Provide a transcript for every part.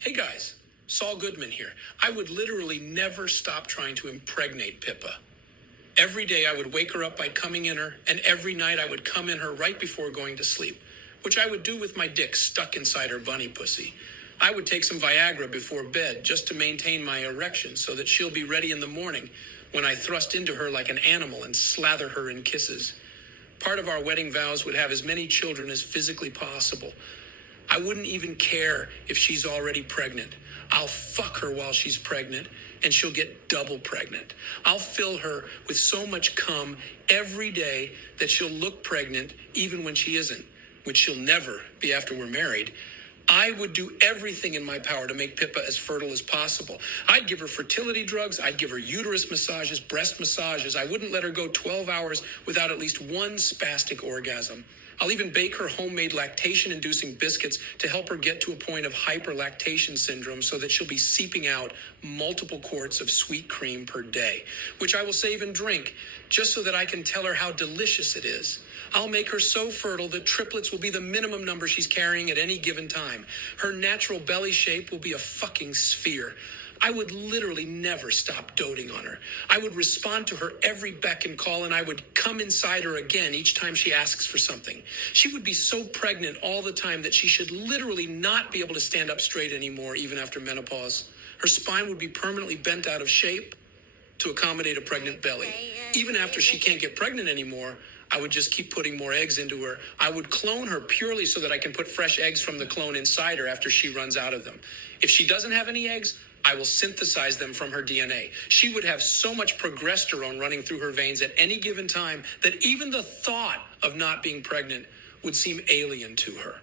Hey guys, Saul Goodman here. I would literally never stop trying to impregnate Pippa. Every day I would wake her up by coming in her, and every night I would come in her right before going to sleep, which I would do with my dick stuck inside her bunny pussy. I would take some Viagra before bed just to maintain my erection so that she'll be ready in the morning when I thrust into her like an animal and slather her in kisses. Part of our wedding vows would have as many children as physically possible. I wouldn't even care if she's already pregnant. I'll fuck her while she's pregnant, and she'll get double pregnant. I'll fill her with so much cum every day that she'll look pregnant even when she isn't, which she'll never be after we're married. I would do everything in my power to make Pippa as fertile as possible. I'd give her fertility drugs. I'd give her uterus massages, breast massages. I wouldn't let her go 12 hours without at least one spastic orgasm. I'll even bake her homemade lactation-inducing biscuits to help her get to a point of hyperlactation syndrome so that she'll be seeping out multiple quarts of sweet cream per day, which I will save and drink just so that I can tell her how delicious it is. I'll make her so fertile that triplets will be the minimum number she's carrying at any given time. Her natural belly shape will be a fucking sphere. I would literally never stop doting on her. I would respond to her every beck and call, and I would come inside her again each time she asks for something. She would be so pregnant all the time that she should literally not be able to stand up straight anymore, even after menopause. Her spine would be permanently bent out of shape to accommodate a pregnant belly. Even after she can't get pregnant anymore, I would just keep putting more eggs into her. I would clone her purely so that I can put fresh eggs from the clone inside her after she runs out of them. If she doesn't have any eggs, I will synthesize them from her DNA. She would have so much progesterone running through her veins at any given time that even the thought of not being pregnant would seem alien to her.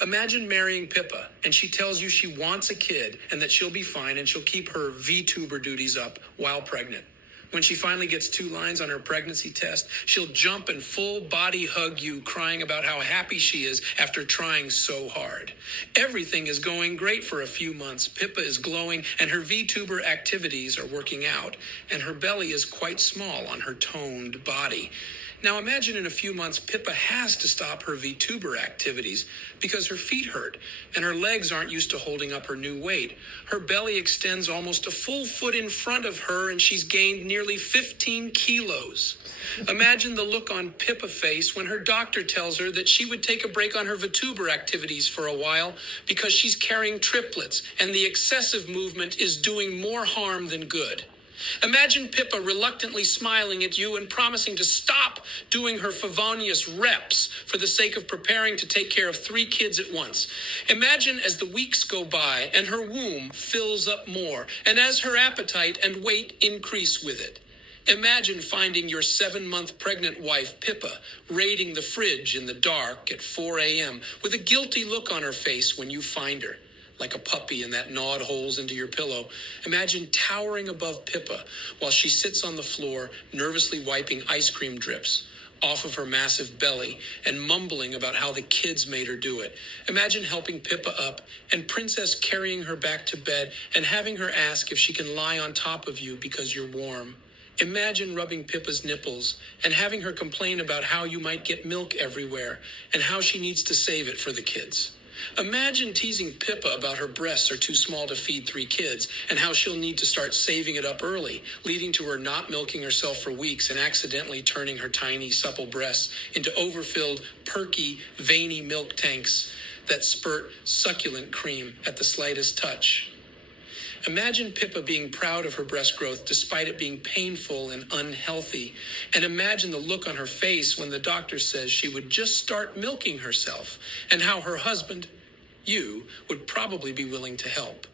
Imagine marrying Pippa, and she tells you she wants a kid and that she'll be fine and she'll keep her VTuber duties up while pregnant. When she finally gets 2 lines on her pregnancy test, she'll jump and full body hug you, crying about how happy she is after trying so hard. Everything is going great for a few months. Pippa is glowing and her VTuber activities are working out, and her belly is quite small on her toned body. Now imagine in a few months, Pippa has to stop her VTuber activities because her feet hurt and her legs aren't used to holding up her new weight. Her belly extends almost a full foot in front of her and she's gained nearly 15 kilos. Imagine the look on Pippa's face when her doctor tells her that she would take a break on her VTuber activities for a while because she's carrying triplets and the excessive movement is doing more harm than good. Imagine Pippa reluctantly smiling at you and promising to stop doing her favonius reps for the sake of preparing to take care of 3 kids at once. Imagine as the weeks go by and her womb fills up more, and as her appetite and weight increase with it. Imagine finding your 7-month pregnant wife, Pippa, raiding the fridge in the dark at 4 a.m. with a guilty look on her face when you find her. Like a puppy in that gnawed holes into your pillow. Imagine towering above Pippa while she sits on the floor, nervously wiping ice cream drips off of her massive belly and mumbling about how the kids made her do it. Imagine helping Pippa up and Princess carrying her back to bed and having her ask if she can lie on top of you because you're warm. Imagine rubbing Pippa's nipples and having her complain about how you might get milk everywhere and how she needs to save it for the kids. Imagine teasing Pippa about her breasts are too small to feed 3 kids and how she'll need to start saving it up early, leading to her not milking herself for weeks and accidentally turning her tiny, supple breasts into overfilled, perky, veiny milk tanks that spurt succulent cream at the slightest touch. Imagine Pippa being proud of her breast growth despite it being painful and unhealthy. And imagine the look on her face when the doctor says she would just start milking herself and how her husband, you, would probably be willing to help.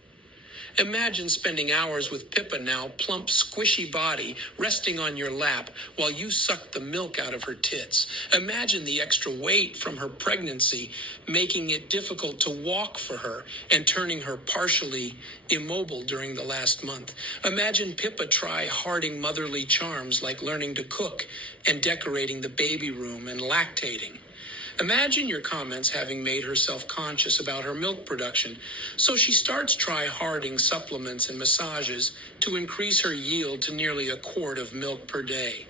Imagine spending hours with Pippa now, plump, squishy body, resting on your lap while you suck the milk out of her tits. Imagine the extra weight from her pregnancy, making it difficult to walk for her and turning her partially immobile during the last month. Imagine Pippa try harding motherly charms like learning to cook and decorating the baby room and lactating. Imagine your comments having made her self-conscious about her milk production, so she starts try-harding supplements and massages to increase her yield to nearly a quart of milk per day.